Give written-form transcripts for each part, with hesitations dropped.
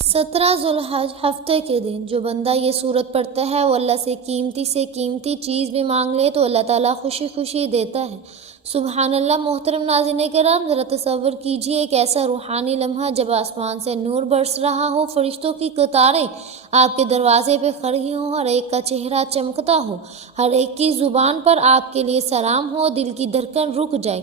17 ذوالحج ہفتے کے دن جو بندہ یہ صورت پڑھتا ہے وہ اللہ سے قیمتی چیز بھی مانگ لے تو اللہ تعالیٰ خوشی خوشی دیتا ہے۔ سبحان اللہ۔ محترم ناظرین کرام، ذرا تصور کیجئے ایک ایسا روحانی لمحہ جب آسمان سے نور برس رہا ہو، فرشتوں کی قطاریں آپ کے دروازے پہ کھڑی ہوں، ہر ایک کا چہرہ چمکتا ہو، ہر ایک کی زبان پر آپ کے لیے سلام ہو، دل کی دھڑکن رک جائے،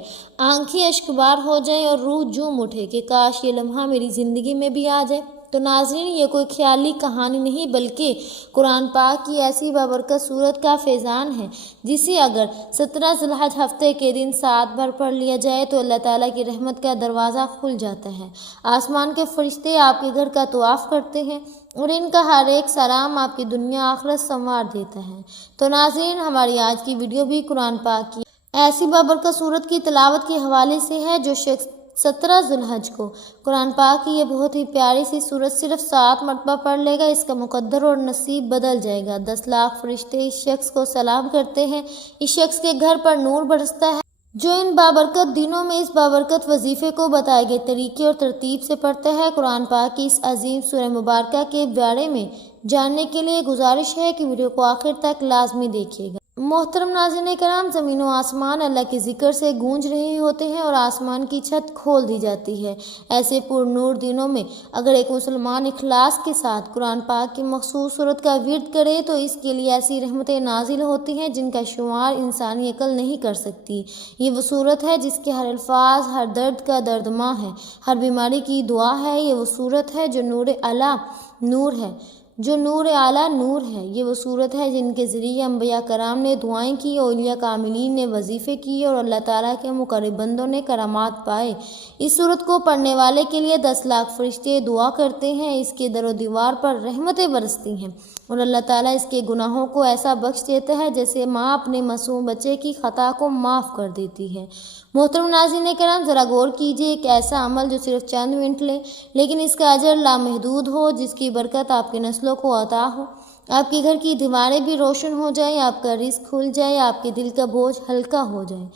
آنکھیں اشکبار ہو جائیں اور روح جھوم اٹھے کہ کاش یہ لمحہ میری زندگی میں بھی آ جائے۔ تو ناظرین، یہ کوئی خیالی کہانی نہیں بلکہ قرآن پاک کی ایسی بابرکت صورت کا فیضان ہے جسے اگر 17 ذوالحج ہفتے کے دن 7 بار پڑھ لیا جائے تو اللہ تعالیٰ کی رحمت کا دروازہ کھل جاتا ہے۔ آسمان کے فرشتے آپ کے گھر کا طواف کرتے ہیں اور ان کا ہر ایک سلام آپ کی دنیا آخرت سنوار دیتا ہے۔ تو ناظرین، ہماری آج کی ویڈیو بھی قرآن پاک کی ایسی بابرکت صورت کی تلاوت کے حوالے سے ہے جو شخص 17 ذوالحج کو قرآن پاک کی یہ بہت ہی پیاری سی صورت صرف 7 مرتبہ پڑھ لے گا، اس کا مقدر اور نصیب بدل جائے گا۔ 10 لاکھ فرشتے اس شخص کو سلام کرتے ہیں، اس شخص کے گھر پر نور برستا ہے جو ان بابرکت دنوں میں اس بابرکت وظیفے کو بتائے گئے طریقے اور ترتیب سے پڑھتا ہے۔ قرآن پاک کی اس عظیم سورہ مبارکہ کے بارے میں جاننے کے لیے گزارش ہے کہ ویڈیو کو آخر تک لازمی دیکھیے گا۔ محترم ناظرین کرام، زمین و آسمان اللہ کے ذکر سے گونج رہے ہوتے ہیں اور آسمان کی چھت کھول دی جاتی ہے۔ ایسے پر نور دنوں میں اگر ایک مسلمان اخلاص کے ساتھ قرآن پاک کی مخصوص صورت کا ورد کرے تو اس کے لیے ایسی رحمتیں نازل ہوتی ہیں جن کا شمار انسانی عقل نہیں کر سکتی۔ یہ وہ صورت ہے جس کے ہر الفاظ ہر درد کا دردماں ہے، ہر بیماری کی دعا ہے۔ یہ وہ صورت ہے جو نور اعلیٰ نور ہے، یہ وہ صورت ہے جن کے ذریعے انبیاء کرام نے دعائیں کی، اولیاء کاملین نے وظیفے کیے اور اللہ تعالیٰ کے مقرب بندوں نے کرامات پائے۔ اس صورت کو پڑھنے والے کے لیے 10 لاکھ فرشتے دعا کرتے ہیں، اس کے در و دیوار پر رحمتیں برستی ہیں اور اللہ تعالیٰ اس کے گناہوں کو ایسا بخش دیتا ہے جیسے ماں اپنے معصوم بچے کی خطا کو معاف کر دیتی ہے۔ محترم ناظرین کرام، ذرا غور کیجئے، ایک ایسا عمل جو صرف چند منٹ لے لیکن اس کا اجر لامحدود ہو، جس کی برکت آپ کے نسلوں کو عطا ہو، آپ کے گھر کی دیواریں بھی روشن ہو جائیں، آپ کا رزق کھل جائے، آپ کے دل کا بوجھ ہلکا ہو جائے،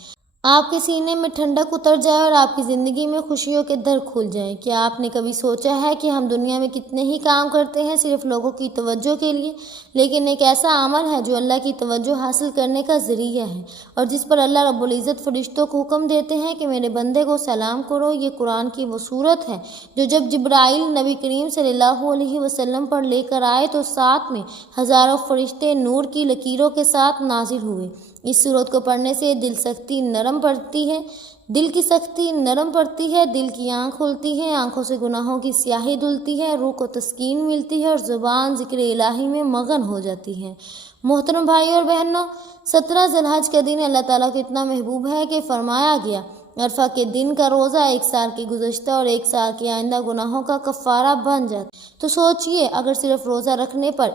آپ کے سینے میں ٹھنڈک اتر جائے اور آپ کی زندگی میں خوشیوں کے در کھل جائیں۔ کیا آپ نے کبھی سوچا ہے کہ ہم دنیا میں کتنے ہی کام کرتے ہیں صرف لوگوں کی توجہ کے لیے، لیکن ایک ایسا عمل ہے جو اللہ کی توجہ حاصل کرنے کا ذریعہ ہے اور جس پر اللہ رب العزت فرشتوں کو حکم دیتے ہیں کہ میرے بندے کو سلام کرو۔ یہ قرآن کی وہ صورت ہے جو جب جبرائیل نبی کریم صلی اللہ علیہ وسلم پر لے کر آئے تو ساتھ میں ہزاروں فرشتے نور کی لکیروں کے ساتھ نازل ہوئے۔ اس صورت کو پڑھنے سے دل کی سختی نرم پڑتی ہے، دل کی آنکھ کھلتی ہے، آنکھوں سے گناہوں کی سیاہی دھلتی ہے، روح کو تسکین ملتی ہے اور زبان ذکر الہی میں مگن ہو جاتی ہے۔ محترم بھائی اور بہنوں، 17 ذوالحج کا دن اللہ تعالیٰ کو اتنا محبوب ہے کہ فرمایا گیا عرفہ کے دن کا روزہ 1 سال کے گزشتہ اور 1 سال کے آئندہ گناہوں کا کفارہ بن جاتا ہے۔ تو سوچئے، اگر صرف روزہ رکھنے پر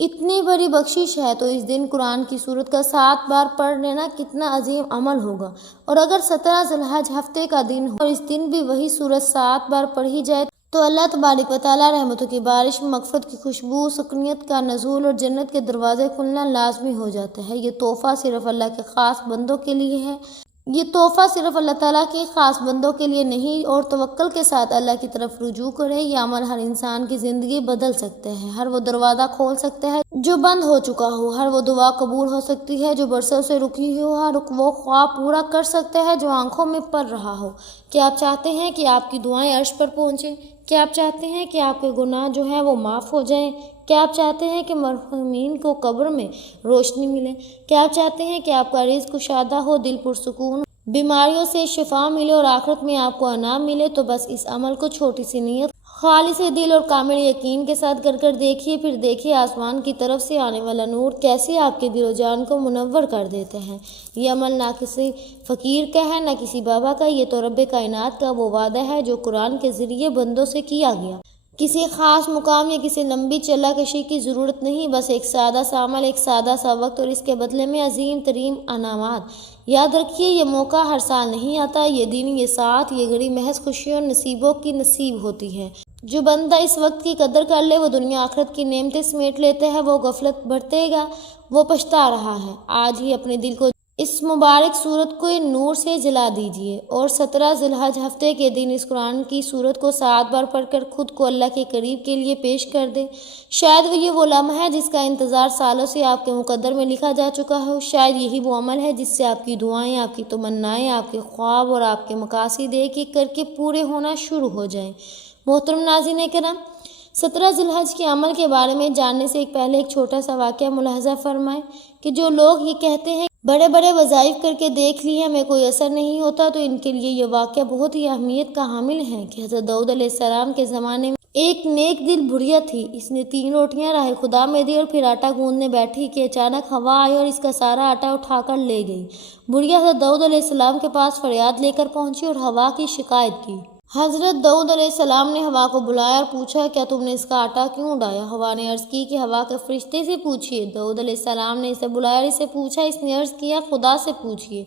اتنی بڑی بخشش ہے تو اس دن قرآن کی صورت کا 7 بار پڑھ لینا کتنا عظیم عمل ہوگا۔ اور اگر 17 ذوالحج ہفتے کا دن ہو اور اس دن بھی وہی صورت 7 بار پڑھی جائے تو اللہ تبارک و تعالیٰ رحمتوں کی بارش، مغفرت کی خوشبو، سکونیت کا نزول اور جنت کے دروازے کھلنا لازمی ہو جاتا ہے۔ یہ تحفہ صرف اللہ کے خاص بندوں کے لیے ہے، یہ تحفہ صرف اللہ تعالیٰ کے خاص بندوں کے لیے نہیں، اور توکل کے ساتھ اللہ کی طرف رجوع کرے۔ یہ عمل ہر انسان کی زندگی بدل سکتا ہے، ہر وہ دروازہ کھول سکتا ہے جو بند ہو چکا ہو، ہر وہ دعا قبول ہو سکتی ہے جو برسوں سے رکی ہو، ہر وہ خواب پورا کر سکتا ہے جو آنکھوں میں پڑ رہا ہو۔ کیا آپ چاہتے ہیں کہ آپ کی دعائیں عرش پر پہنچیں؟ کیا آپ چاہتے ہیں کہ آپ کے گناہ جو ہیں وہ معاف ہو جائیں؟ کیا آپ چاہتے ہیں کہ مرحومین کو قبر میں روشنی ملے؟ کیا آپ چاہتے ہیں کہ آپ کا رزق کشادہ ہو، دل پرسکون، بیماریوں سے شفا ملے اور آخرت میں آپ کو انعام ملے؟ تو بس اس عمل کو چھوٹی سی نیت، خالص دل اور کامل یقین کے ساتھ کر دیکھیے، پھر دیکھیے آسمان کی طرف سے آنے والا نور کیسے آپ کے دل و جان کو منور کر دیتا ہے۔ یہ عمل نہ کسی فقیر کا ہے، نہ کسی بابا کا، یہ تو رب کائنات کا وہ وعدہ ہے جو قرآن کے ذریعے بندوں سے کیا گیا۔ کسی خاص مقام یا کسی لمبی چلا کشی کی ضرورت نہیں، بس ایک سادہ سا عمل، ایک سادہ سا وقت اور اس کے بدلے میں عظیم ترین انعامات۔ یاد رکھیے، یہ موقع ہر سال نہیں آتا، یہ دن، یہ ساتھ، یہ گھڑی محض خوشیوں اور نصیبوں کی نصیب ہوتی ہے۔ جو بندہ اس وقت کی قدر کر لے وہ دنیا آخرت کی نعمتیں سمیٹ لیتا ہے، وہ غفلت برتے گا وہ پچھتا رہا ہے۔ آج ہی اپنے دل کو اس مبارک صورت کو نور سے جلا دیجیے اور 17 ذی الحج ہفتے کے دن اس قرآن کی صورت کو 7 بار پڑھ کر خود کو اللہ کے قریب کے لیے پیش کر دیں۔ شاید وہ لمحہ ہے جس کا انتظار سالوں سے آپ کے مقدر میں لکھا جا چکا ہو۔ شاید یہی وہ عمل ہے جس سے آپ کی دعائیں، آپ کی تمنائیں، آپ کے خواب اور آپ کے مقاصد ایک ایک کر کے پورے ہونا شروع ہو جائیں۔ محترم ناظرین کرام، 17 ذی الحج کے عمل کے بارے میں جاننے سے پہلے ایک چھوٹا سا واقعہ ملاحظہ فرمائیں کہ جو لوگ یہ کہتے ہیں بڑے بڑے وظائف کر کے دیکھ لیے ہمیں کوئی اثر نہیں ہوتا، تو ان کے لیے یہ واقعہ بہت ہی اہمیت کا حامل ہے کہ حضرت داؤد علیہ السلام کے زمانے میں ایک نیک دل بڑھیا تھی۔ اس نے 3 روٹیاں راہ خدا میں دی اور پھر آٹا گوندنے بیٹھی کہ اچانک ہوا آئی اور اس کا سارا آٹا اٹھا کر لے گئی۔ بڑھیا حضرت داؤد علیہ السلام کے پاس فریاد لے کر پہنچی اور ہوا کی شکایت کی۔ حضرت داؤد علیہ السلام نے ہوا کو بلایا اور پوچھا، کیا تم نے اس کا آٹا کیوں اڑایا؟ ہوا نے عرض کی کہ ہوا کے فرشتے سے پوچھئے۔ داؤد علیہ السلام نے اسے بلایا اور اسے پوچھا۔ اس نے عرض کیا، خدا سے پوچھئے۔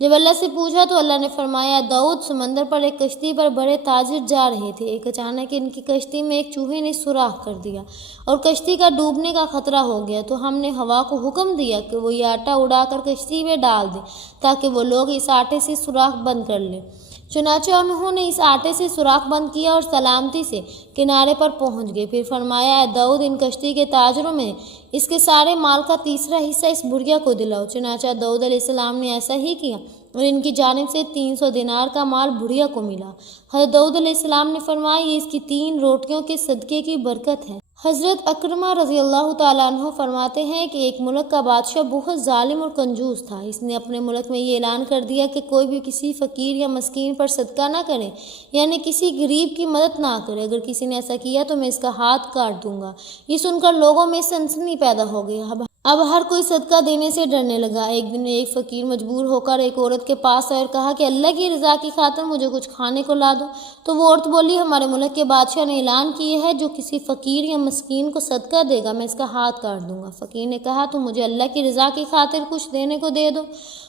جب اللہ سے پوچھا تو اللہ نے فرمایا، داؤد، سمندر پر ایک کشتی پر بڑے تاجر جا رہے تھے۔ ایک اچانک ان کی کشتی میں ایک چوہے نے سوراخ کر دیا اور کشتی کا ڈوبنے کا خطرہ ہو گیا، تو ہم نے ہوا کو حکم دیا کہ وہ یہ آٹا اڑا کر کشتی میں ڈال دے تاکہ وہ لوگ اس آٹے سے سوراخ بند کر لیں۔ چنانچہ انہوں نے اس آٹے سے سوراخ بند کیا اور سلامتی سے کنارے پر پہنچ گئے۔ پھر فرمایا، اے داؤد، ان کشتی کے تاجروں میں اس کے سارے مال کا تیسرا حصہ اس بڑھیا کو دلاؤ۔ چنانچہ داؤد علیہ السلام نے ایسا ہی کیا اور ان کی جانب سے 300 دینار کا مال بڑھیا کو ملا۔ حضرت داؤد علیہ السلام نے فرمایا، یہ اس کی 3 روٹیوں کے صدقے کی برکت ہے۔ حضرت اکرمہ رضی اللہ تعالیٰ عنہ فرماتے ہیں کہ ایک ملک کا بادشاہ بہت ظالم اور کنجوس تھا۔ اس نے اپنے ملک میں یہ اعلان کر دیا کہ کوئی بھی کسی فقیر یا مسکین پر صدقہ نہ کرے، یعنی کسی غریب کی مدد نہ کرے۔ اگر کسی نے ایسا کیا تو میں اس کا ہاتھ کاٹ دوں گا۔ یہ سن کر لوگوں میں سنسنی پیدا ہو گئی۔ اب ہر کوئی صدقہ دینے سے ڈرنے لگا۔ ایک دن ایک فقیر مجبور ہو کر ایک عورت کے پاس آیا اور کہا کہ اللہ کی رضا کی خاطر مجھے کچھ کھانے کو لا دو۔ تو وہ عورت بولی، ہمارے ملک کے بادشاہ نے اعلان کیا ہے جو کسی فقیر یا مسکین کو صدقہ دے گا میں اس کا ہاتھ کاٹ دوں گا۔ فقیر نے کہا، تو مجھے اللہ کی رضا کی خاطر کچھ دینے کو دے دو۔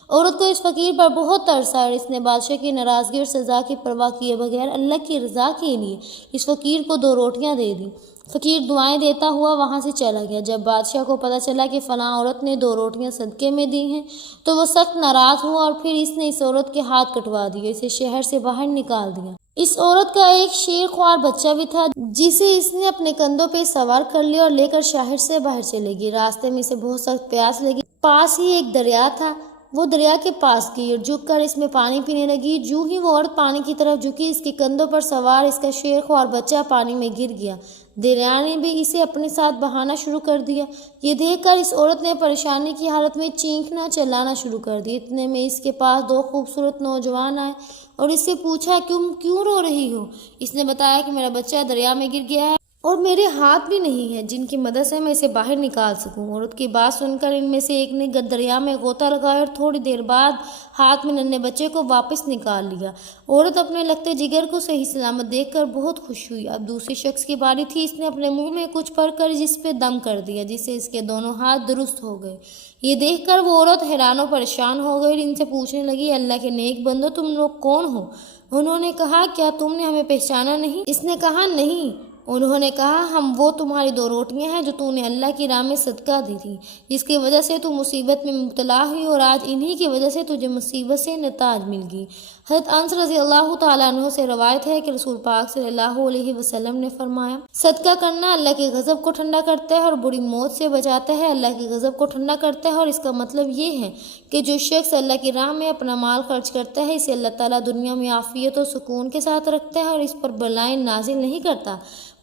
عورت کو اس فقیر پر بہت ترس آیا اور اس نے بادشاہ کی ناراضگی اور سزا کی پرواہ کیے بغیر اللہ کی رضا کے لیے اس فقیر کو 2 روٹیاں دے دیں۔ فقیر دعائیں دیتا ہوا وہاں سے چلا گیا۔ جب بادشاہ کو پتہ چلا کہ فلاں عورت نے 2 روٹیاں صدقے میں دی ہیں تو وہ سخت ناراض ہوا اور پھر اس نے اس عورت کے ہاتھ کٹوا دیے، اسے شہر سے باہر نکال دیا۔ اس عورت کا ایک شیر خوار بچہ بھی تھا جسے اس نے اپنے کندھوں پہ سوار کر لیا اور لے کر شہر سے باہر چلے گئی۔ راستے میں اسے بہت سخت پیاس لگی۔ پاس ہی ایک دریا تھا۔ وہ دریا کے پاس گئی اور جھک کر اس میں پانی پینے لگی۔ جو ہی وہ عورت پانی کی طرف جھکی، اس کے کندھوں پر سوار اس کا شیر خوار بچہ پانی میں گر گیا۔ دریا نے بھی اسے اپنے ساتھ بہانا شروع کر دیا۔ یہ دیکھ کر اس عورت نے پریشانی کی حالت میں چیخنا چلانا شروع کر دی۔ اتنے میں اس کے پاس 2 خوبصورت نوجوان آئے اور اس سے پوچھا، کیوں رو رہی ہو؟ اس نے بتایا کہ میرا بچہ دریا میں گر گیا ہے اور میرے ہاتھ بھی نہیں ہیں جن کی مدد سے میں اسے باہر نکال سکوں۔ عورت کی بات سن کر ان میں سے ایک نے دریا میں غوطہ لگایا اور تھوڑی دیر بعد ہاتھ میں ننھے بچے کو واپس نکال لیا۔ عورت اپنے لگتے جگر کو صحیح سلامت دیکھ کر بہت خوش ہوئی۔ اب دوسری شخص کی باری تھی۔ اس نے اپنے منہ میں کچھ بھر کر جس پہ دم کر دیا، جس سے اس کے دونوں ہاتھ درست ہو گئے۔ یہ دیکھ کر وہ عورت حیران و پریشان ہو گئی اور ان سے پوچھنے لگی، اللہ کے نیک بندو، تم لوگ کون ہو؟ انہوں نے کہا، کیا تم نے ہمیں پہچانا نہیں؟ اس نے کہا، نہیں۔ انہوں نے کہا، ہم وہ تمہاری 2 روٹیاں ہیں جو تو نے اللہ کی راہ میں صدقہ دی تھی، جس کی وجہ سے تو مصیبت میں مبتلا ہوئی اور آج انہی کی وجہ سے تجھے مصیبت سے نتاج مل گئی۔ حضرت انس رضی اللہ تعالیٰ عنہ سے روایت ہے کہ رسول پاک صلی اللہ علیہ وسلم نے فرمایا، صدقہ کرنا اللہ کے غضب کو ٹھنڈا کرتا ہے اور بری موت سے بچاتا ہے۔ اللہ کے غضب کو ٹھنڈا کرتا ہے، اور اس کا مطلب یہ ہے کہ جو شخص اللہ کی راہ میں اپنا مال خرچ کرتا ہے، اسے اللہ تعالیٰ دنیا میں عافیت و سکون کے ساتھ رکھتا ہے اور اس پر بلائیں نازل نہیں کرتا،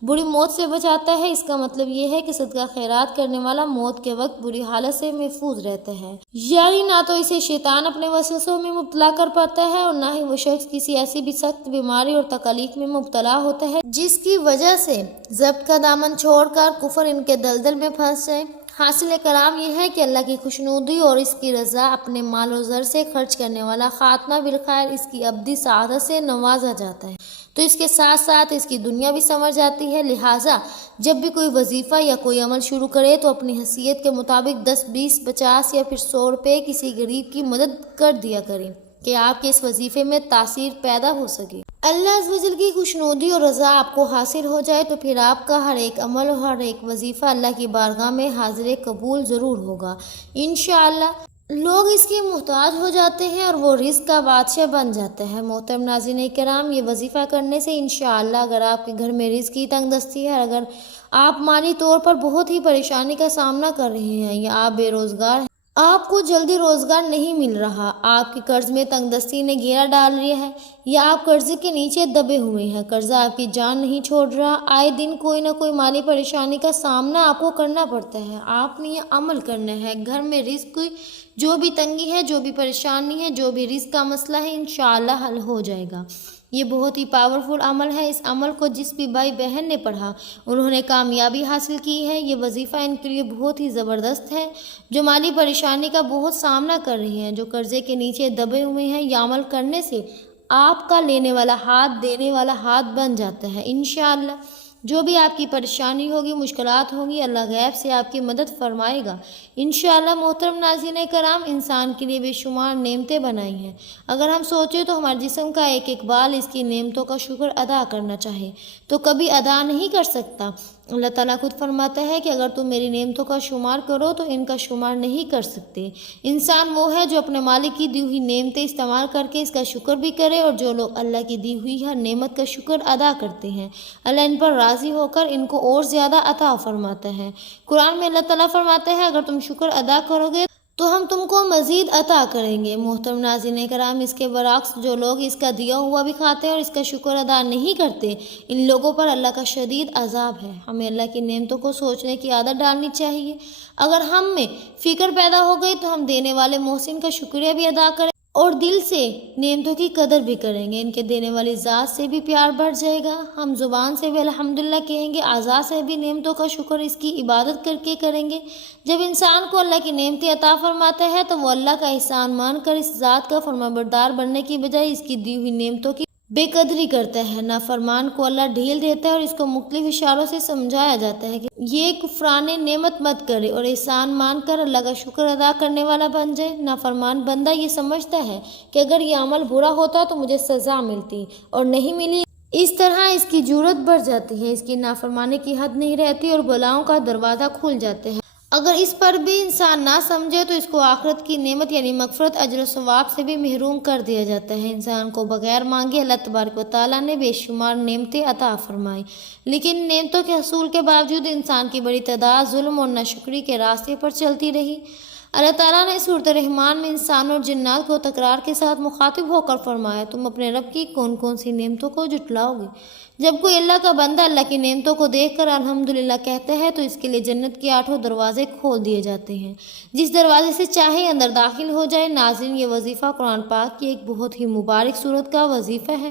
بری موت سے بچاتا ہے۔ اس کا مطلب یہ ہے کہ صدقہ خیرات کرنے والا موت کے وقت بری حالت سے محفوظ رہتا ہے، یعنی نہ تو اسے شیطان اپنے وسوسوں میں مبتلا کر پاتا ہے اور نہ ہی وہ شخص کسی ایسی بھی سخت بیماری اور تکلیف میں مبتلا ہوتا ہے جس کی وجہ سے ضبط کا دامن چھوڑ کر کفر ان کے دلدل میں پھنس جائے۔ حاصل کلام یہ ہے کہ اللہ کی خوشنودی اور اس کی رضا اپنے مال و زر سے خرچ کرنے والا خاتمہ بالخیر اس کی ابدی سعادت سے نوازا جاتا ہے، تو اس کے ساتھ ساتھ اس کی دنیا بھی سنور جاتی ہے۔ لہٰذا جب بھی کوئی وظیفہ یا کوئی عمل شروع کرے تو اپنی حیثیت کے مطابق 10، 20، 50 یا پھر 100 روپے کسی غریب کی مدد کر دیا کریں کہ آپ کے اس وظیفے میں تاثیر پیدا ہو سکے۔ اللہ عز و جل کی خوشنودی اور رضا آپ کو حاصل ہو جائے تو پھر آپ کا ہر ایک عمل اور ہر ایک وظیفہ اللہ کی بارگاہ میں حاضر قبول ضرور ہوگا انشاءاللہ۔ لوگ اس کے محتاج ہو جاتے ہیں اور وہ رزق کا بادشاہ بن جاتا ہے۔ محترم ناظرین کرام، یہ وظیفہ کرنے سے انشاءاللہ اگر آپ کے گھر میں رزق کی تنگ دستی ہے، اگر آپ مالی طور پر بہت ہی پریشانی کا سامنا کر رہے ہیں یا آپ بے روزگار ہیں، آپ کو جلدی روزگار نہیں مل رہا، آپ کے قرض میں تنگ دستی نے گھیرا ڈال لیا ہے یا آپ قرضے کے نیچے دبے ہوئے ہیں، قرضہ آپ کی جان نہیں چھوڑ رہا، آئے دن کوئی نہ کوئی مالی پریشانی کا سامنا آپ کو کرنا پڑتا ہے، آپ نے یہ عمل کرنا ہے۔ گھر میں رزق کی جو بھی تنگی ہے، جو بھی پریشانی ہے، جو بھی رزق کا مسئلہ ہے، انشاءاللہ حل ہو جائے گا۔ یہ بہت ہی پاورفل عمل ہے۔ اس عمل کو جس بھی بھائی بہن نے پڑھا انہوں نے کامیابی حاصل کی ہے۔ یہ وظیفہ ان کے لیے بہت ہی زبردست ہے۔ جو مالی پریشانی کا بہت سامنا کر رہے ہیں، جو قرضے کے نیچے دبے ہوئے ہیں، یہ عمل کرنے سے آپ کا لینے والا ہاتھ دینے والا ہاتھ بن جاتا ہے انشاءاللہ۔ جو بھی آپ کی پریشانی ہوگی، مشکلات ہوگی، اللہ غیب سے آپ کی مدد فرمائے گا انشاءاللہ۔ محترم ناظرین کرام، انسان کے لیے بے شمار نعمتیں بنائی ہیں۔ اگر ہم سوچیں تو ہمارے جسم کا ایک ایک بال اس کی نعمتوں کا شکر ادا کرنا چاہے تو کبھی ادا نہیں کر سکتا۔ اللہ تعالیٰ خود فرماتا ہے کہ اگر تم میری نعمتوں کا شمار کرو تو ان کا شمار نہیں کر سکتے۔ انسان وہ ہے جو اپنے مالک کی دی ہوئی نعمتیں استعمال کر کے اس کا شکر بھی کرے، اور جو لوگ اللہ کی دی ہوئی ہر نعمت کا شکر ادا کرتے ہیں، اللہ ان پر راضی ہو کر ان کو اور زیادہ عطا فرماتا ہے۔ قرآن میں اللہ تعالیٰ فرماتا ہے اگر تم شکر ادا کرو گے تو ہم تم کو مزید عطا کریں گے۔ محترم ناظرین کرام، اس کے برعکس جو لوگ اس کا دیا ہوا بھی کھاتے ہیں اور اس کا شکر ادا نہیں کرتے، ان لوگوں پر اللہ کا شدید عذاب ہے۔ ہمیں اللہ کی نعمتوں کو سوچنے کی عادت ڈالنی چاہیے۔ اگر ہم میں فکر پیدا ہو گئی تو ہم دینے والے محسن کا شکریہ بھی ادا کریں اور دل سے نعمتوں کی قدر بھی کریں گے۔ ان کے دینے والی ذات سے بھی پیار بڑھ جائے گا۔ ہم زبان سے بھی الحمدللہ کہیں گے، اعضاء سے بھی نعمتوں کا شکر اس کی عبادت کر کے کریں گے۔ جب انسان کو اللہ کی نعمتیں عطا فرماتا ہے تو وہ اللہ کا احسان مان کر اس ذات کا فرمانبردار بننے کی بجائے اس کی دی ہوئی نعمتوں کی بے قدری کرتا ہے۔ نافرمان کو اللہ ڈھیل دیتا ہے اور اس کو مختلف اشاروں سے سمجھایا جاتا ہے کہ یہ کفران نعمت مت کرے اور احسان مان کر اللہ کا شکر ادا کرنے والا بن جائے۔ نافرمان بندہ یہ سمجھتا ہے کہ اگر یہ عمل برا ہوتا تو مجھے سزا ملتی اور نہیں ملی، اس طرح اس کی جرأت بڑھ جاتی ہے، اس کی نافرمانی کی حد نہیں رہتی اور بلاؤں کا دروازہ کھل جاتا ہے۔ اگر اس پر بھی انسان نہ سمجھے تو اس کو آخرت کی نعمت یعنی مغفرت، اجر و ثواب سے بھی محروم کر دیا جاتا ہے۔ انسان کو بغیر مانگے اللہ تبارک و تعالیٰ نے بے شمار نعمتیں عطا فرمائی، لیکن نعمتوں کے حصول کے باوجود انسان کی بڑی تعداد ظلم اور ناشکری کے راستے پر چلتی رہی۔ اللہ تعالیٰ نے سورۃ الرحمن میں انسانوں اور جنات کو تکرار کے ساتھ مخاطب ہو کر فرمایا، تم اپنے رب کی کون کون سی نعمتوں کو جھٹلاؤ گے؟ جب کوئی اللہ کا بندہ اللہ کی نعمتوں کو دیکھ کر الحمدللہ کہتا ہے تو اس کے لیے جنت کے 8 دروازے کھول دیے جاتے ہیں، جس دروازے سے چاہے اندر داخل ہو جائے۔ ناظرین، یہ وظیفہ قرآن پاک کی ایک بہت ہی مبارک صورت کا وظیفہ ہے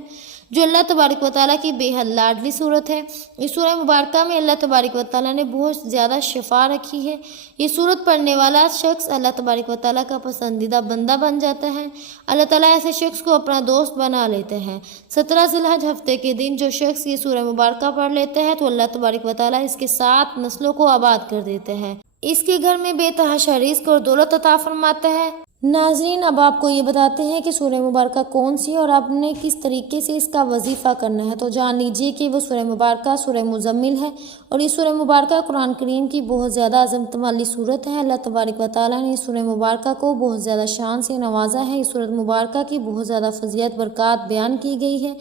جو اللہ تبارک و تعالیٰ کی بے حد لاڈلی صورت ہے۔ اس سورہ مبارکہ میں اللہ تبارک و تعالیٰ نے بہت زیادہ شفا رکھی ہے۔ یہ صورت پڑھنے والا شخص اللہ تبارک و تعالیٰ کا پسندیدہ بندہ بن جاتا ہے۔ اللہ تعالیٰ ایسے شخص کو اپنا دوست بنا لیتا ہے۔ 17 ذی الحج ہفتے کے دن جو شخص یہ سورہ مبارکہ پڑھ لیتا ہے تو اللہ تبارک و تعالیٰ اس کے 7 نسلوں کو آباد کر دیتا ہے، اس کے گھر میں بے تحاشا رزق اور دولت عطا فرماتا ہے۔ ناظرین، اب آپ کو یہ بتاتے ہیں کہ سورہ مبارکہ کون سی اور آپ نے کس طریقے سے اس کا وظیفہ کرنا ہے۔ تو جان لیجیے کہ وہ سورہ مبارکہ سورہ مزمل ہے، اور یہ سورہ مبارکہ قرآن کریم کی بہت زیادہ عظمت والی صورت ہے۔ اللہ تبارک و تعالیٰ نے اس سورہ مبارکہ کو بہت زیادہ شان سے نوازا ہے۔ اس سورہ مبارکہ کی بہت زیادہ فضیلت برکات بیان کی گئی ہے۔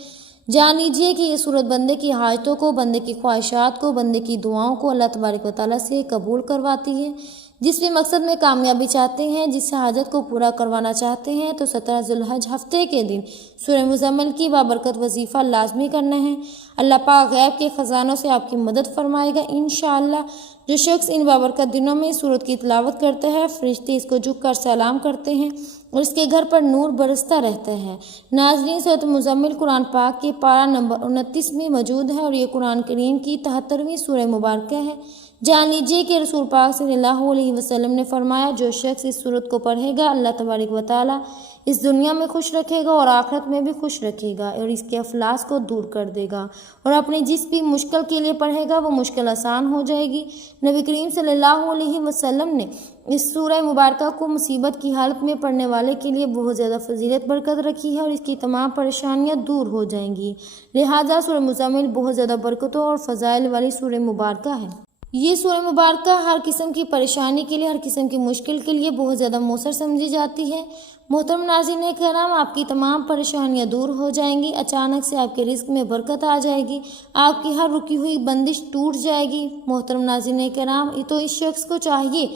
جان لیجیے کہ یہ صورت بندے کی حاجتوں کو، بندے کی خواہشات کو، بندے کی دعاؤں کو اللہ تبارک و تعالیٰ سے قبول کرواتی ہے۔ جس بھی مقصد میں کامیابی چاہتے ہیں، جس حاجت کو پورا کروانا چاہتے ہیں تو 17 ذی الحج ہفتے کے دن سورہ مزمل کی بابرکت وظیفہ لازمی کرنا ہے۔ اللہ پاک غیب کے خزانوں سے آپ کی مدد فرمائے گا انشاءاللہ۔ جو شخص ان بابرکت دنوں میں سورت کی تلاوت کرتا ہے، فرشتے اس کو جھک کر سلام کرتے ہیں اور اس کے گھر پر نور برستا رہتا ہے۔ ناظرین، سورۃ مزمل قرآن پاک کے پارہ نمبر 29 میں موجود ہے اور یہ قرآن کریم کی 73ویں سورہ مبارکہ ہے۔ جان لیجیے کہ رسول پاک صلی اللہ علیہ وسلم نے فرمایا، جو شخص اس سورت کو پڑھے گا اللہ تبارک و تعالیٰ اس دنیا میں خوش رکھے گا اور آخرت میں بھی خوش رکھے گا اور اس کے افلاس کو دور کر دے گا، اور اپنے جس بھی مشکل کے لیے پڑھے گا وہ مشکل آسان ہو جائے گی۔ نبی کریم صلی اللہ علیہ وسلم نے اس سورہ مبارکہ کو مصیبت کی حالت میں پڑھنے والے کے لیے بہت زیادہ فضیلت برکت رکھی ہے اور اس کی تمام پریشانیاں دور ہو جائیں گی۔ لہٰذا سورہ مزمل بہت زیادہ برکتوں اور فضائل والی سورہ مبارکہ ہے۔ یہ سورہ مبارکہ ہر قسم کی پریشانی کے لیے، ہر قسم کی مشکل کے لیے بہت زیادہ مؤثر سمجھی جاتی ہے۔ محترم ناظرین کرام، آپ کی تمام پریشانیاں دور ہو جائیں گی، اچانک سے آپ کے رزق میں برکت آ جائے گی، آپ کی ہر رکی ہوئی بندش ٹوٹ جائے گی۔ محترم ناظرین کرام، تو اس شخص کو چاہیے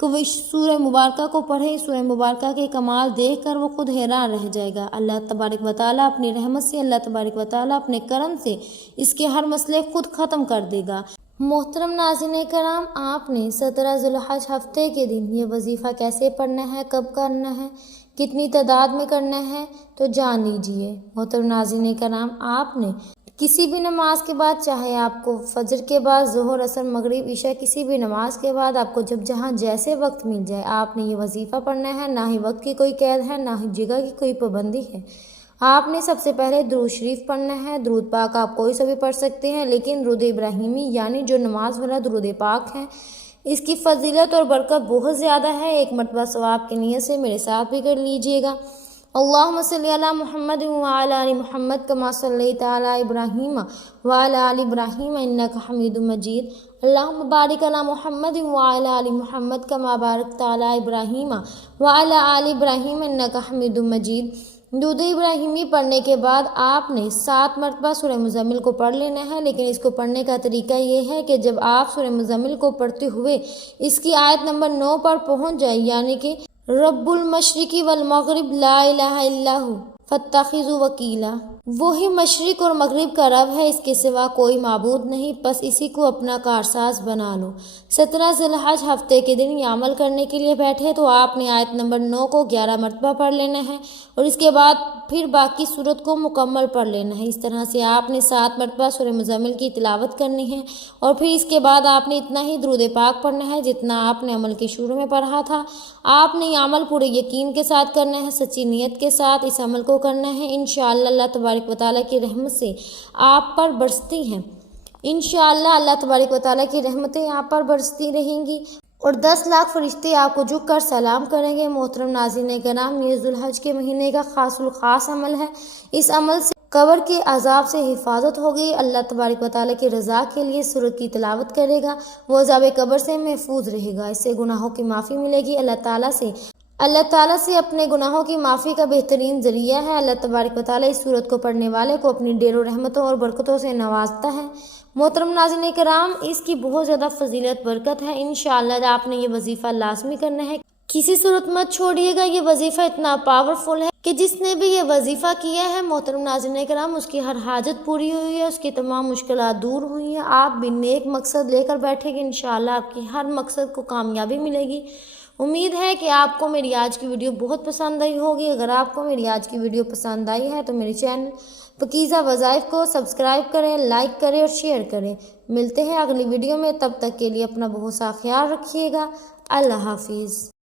کہ وہ اس سورہ مبارکہ کو پڑھے۔ اس سورہ مبارکہ کے کمال دیکھ کر وہ خود حیران رہ جائے گا۔ اللہ تبارک و تعالیٰ اپنی رحمت سے، اللہ تبارک و تعالیٰ اپنے کرم سے اس کے ہر مسئلے خود ختم کر دے گا۔ محترم ناظرین کرام، آپ نے 17 ذی الحج ہفتے کے دن یہ وظیفہ کیسے پڑھنا ہے، کب کرنا ہے، کتنی تعداد میں کرنا ہے، تو جان لیجئے۔ محترم ناظرین کرام، آپ نے کسی بھی نماز کے بعد، چاہے آپ کو فجر کے بعد، ظہر، عصر، مغرب، عشاء، کسی بھی نماز کے بعد آپ کو جب جہاں جیسے وقت مل جائے، آپ نے یہ وظیفہ پڑھنا ہے۔ نہ ہی وقت کی کوئی قید ہے، نہ ہی جگہ کی کوئی پابندی ہے۔ آپ نے سب سے پہلے درود شریف پڑھنا ہے۔ درود پاک آپ کوئی سا بھی پڑھ سکتے ہیں، لیکن درود ابراہیمی یعنی جو نماز والا درود پاک ہے، اس کی فضیلت اور برکت بہت زیادہ ہے۔ ایک مرتبہ ثواب کی نیت سے میرے ساتھ بھی کر لیجئے گا۔ اللہم صلی علی محمد وعلی آل محمد کما صلیت علی ابراہیم وعلی آل ابراہیم انک حمید مجید۔ اللہم بارک علی محمد وعلی آل محمد کما بارکت علی ابراہیم وعلی آل ابراہیم انک حمید مجید۔ درود ابراہیمی پڑھنے کے بعد آپ نے 7 مرتبہ سورہ مزمل کو پڑھ لینا ہے، لیکن اس کو پڑھنے کا طریقہ یہ ہے کہ جب آپ سورہ مزمل کو پڑھتے ہوئے اس کی آیت نمبر 9 پر پہنچ جائیں، یعنی کہ رب المشرق والمغرب لا الہ الا ہو فاتخذوا وکیلا، وہی مشرق اور مغرب کا رب ہے، اس کے سوا کوئی معبود نہیں، بس اسی کو اپنا کارساز بنا لو۔ 17 ذی الحج ہفتے کے دن یہ عمل کرنے کے لیے بیٹھے تو آپ نے آیت نمبر 9 کو 11 مرتبہ پڑھ لینا ہے، اور اس کے بعد پھر باقی سورت کو مکمل پڑھ لینا ہے۔ اس طرح سے آپ نے 7 مرتبہ سورہ مزمل کی تلاوت کرنی ہے، اور پھر اس کے بعد آپ نے اتنا ہی درود پاک پڑھنا ہے جتنا آپ نے عمل کے شروع میں پڑھا تھا۔ آپ نے یہ عمل پورے یقین کے ساتھ کرنا ہے، سچی نیت کے ساتھ اس عمل کو کرنا ہے۔ انشاءاللہ اللہ تبارک و تعالیٰ کی رحمت سے آپ پر برستی ہیں، انشاءاللہ اللہ تبارک و تعالیٰ کی رحمتیں آپ پر برستی رہیں گی، اور 10 لاکھ فرشتے آپ کو جھک کر سلام کریں گے۔ محترم ناظرین کرام، یہ ذی الحج کے مہینے کا خاص الخاص عمل ہے۔ اس عمل سے قبر کے عذاب سے حفاظت ہوگی۔ اللہ تبارک و تعالیٰ کی رضا کے لیے سورت کی تلاوت کرے گا، وہ عذاب قبر سے محفوظ رہے گا، اس سے گناہوں کی معافی ملے گی۔ اللہ تعالیٰ سے اپنے گناہوں کی معافی کا بہترین ذریعہ ہے۔ اللہ تبارک و تعالیٰ اس سورت کو پڑھنے والے کو اپنی ڈھیروں رحمتوں اور برکتوں سے نوازتا ہے۔ محترم ناظرین کرام، اس کی بہت زیادہ فضیلت برکت ہے۔ انشاءاللہ آپ نے یہ وظیفہ لازمی کرنا ہے، کسی صورت مت چھوڑیے گا۔ یہ وظیفہ اتنا پاورفل ہے کہ جس نے بھی یہ وظیفہ کیا ہے، محترم ناظرین کرام، اس کی ہر حاجت پوری ہوئی ہے، اس کی تمام مشکلات دور ہوئی ہیں۔ آپ بھی نیک مقصد لے کر بیٹھے گے، انشاءاللہ آپ کی ہر مقصد کو کامیابی ملے گی۔ امید ہے کہ آپ کو میری آج کی ویڈیو بہت پسند آئی ہوگی۔ اگر آپ کو میری آج کی ویڈیو پسند آئی ہے تو میرے چینل پاکیزہ وظائف کو سبسکرائب کریں، لائک کریں اور شیئر کریں۔ ملتے ہیں اگلی ویڈیو میں، تب تک کے لیے اپنا بہت سا خیال رکھیے گا۔ اللہ حافظ۔